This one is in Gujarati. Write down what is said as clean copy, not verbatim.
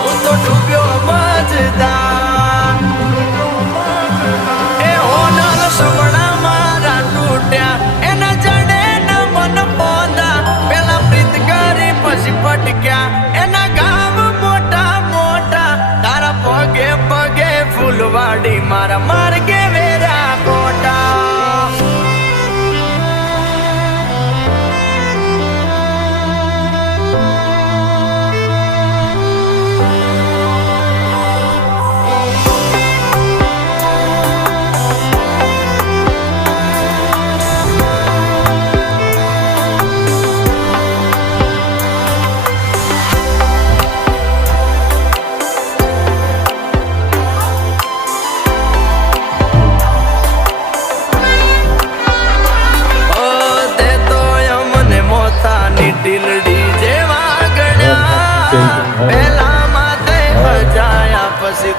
હું તો ડૂબ્યો મજદાર એ હોનલ સમણા મારા તૂટ્યા એના જડે ન મન પોંદા પેલા પ્રીત કરી પછી પટક્યા એના ગામ મોટા મોટા તારા પગે પગે ફૂલવાડી મારા માર્ગે વેરા કોટા ઢીલડી જેવા ગણ્યા પેલા માથે બજાયા પછી